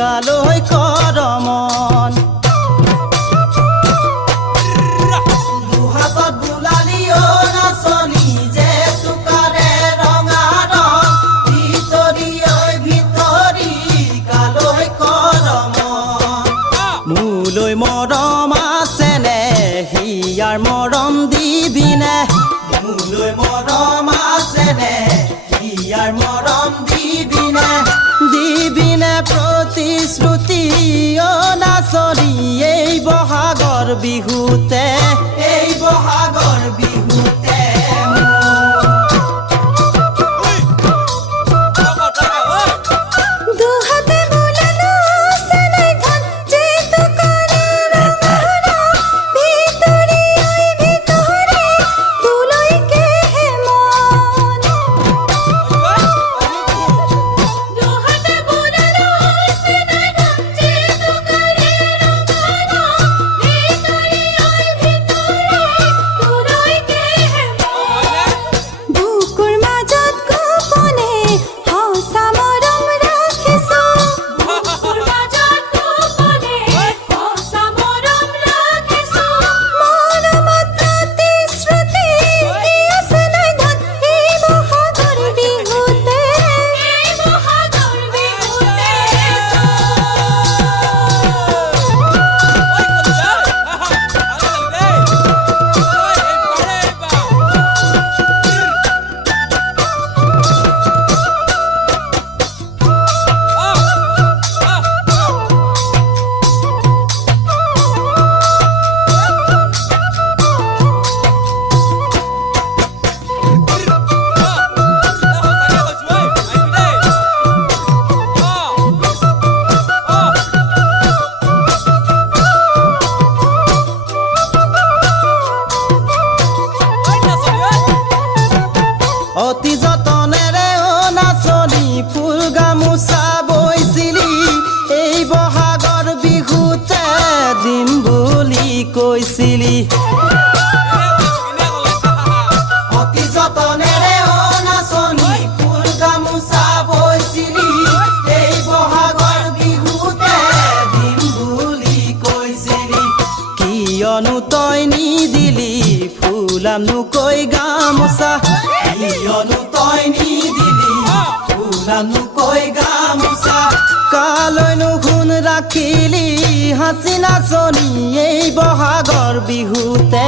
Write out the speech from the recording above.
কালৈ কৰমন দুহাতত বুলালি অ নাচনি যে তুকাৰে ৰঙা ৰং ভিতৰি কালৈ কৰমন মোলৈ মৰম আছেনে হিয়াৰ মৰম দিবিনে মোলৈ মৰম আছেনে হিয়াৰ মৰম দিবিনে প্ৰতিশ্ৰুতি অ নাচনি এই বহাগৰ বিহুতে অতি যতনেৰে অ নাচনি ফুল গামোচা বৈছিলি এই বহাগৰ বিহুতে দিম বুলি কৈছিলি অতি যতনেৰে অ নাচনি ফুল গামোচা বৈছিলি এই বহাগৰ বিহুতে দিম বুলি কৈছিলি কিয়নো তই নিদিলি ফুলামনো কৈ গামোচা কিয়নো তই নিদিলি ফুলামনো কৈ গামোচা কালৈনো গুণ ৰাখিলি হাঁচি নাচনি এই বহাগৰ বিহুতে